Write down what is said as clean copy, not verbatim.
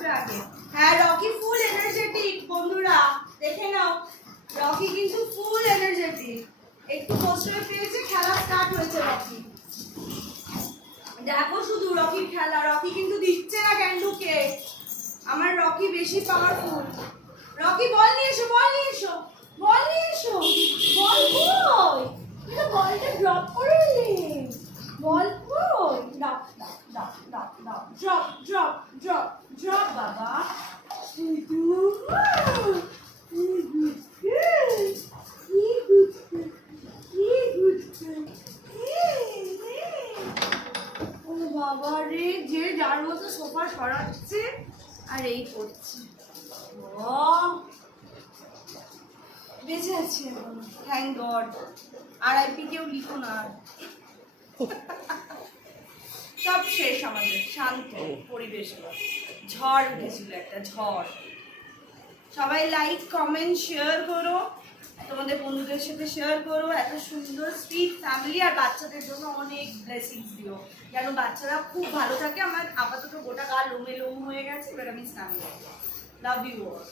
আসবে আগে। হ্যাঁ রকি ফুল এনার্জেটিক বন্ধুরা, দেখে নাও রকি কিন্তু ফুল এনার্জেটিক। একটু কষ্টে পেয়েছে, খেলা স্টার্ট হয়েছে রকি। দেখো শুধু রকির খেলা, রকি কিন্তু দিচ্ছে না ক্যান্ডুকে। আমার রকি বেশি পাওয়ারফুল। রকি বল নিয়ে এসো, বল নিয়ে এসো, বল নিয়ে এসো। বল কই? এটা বলটা ড্রপ করে নে। বল কই? দাও দাও দাও দাও দাও। ড্রপ ড্রপ ড্রপ ড্রপ বাবা। ও বাবা রে, যে যার মতো সোফা সরাচ্ছে আর এই করছে। বেঁচে আছি এখন, থ্যাংক গড। আরআইপি কেউ লিখো না। সব শেষ আমাদের, শান্ত পরিবেশ। ঝড় উঠেছিল, একটা ঝড়। সবাই লাইক কমেন্ট শেয়ার করো, তোমাদের বন্ধুদের সাথে শেয়ার করো। এত সুন্দর সুইট ফ্যামিলি আর বাচ্চাদের জন্য অনেক ব্লেসিংস দিও, যেন বাচ্চারা খুব ভালো থাকে। আমার আপাতত গোটা গা লোমে লোম হয়ে গেছে, এবার আমি স্নান করবো। Love you all.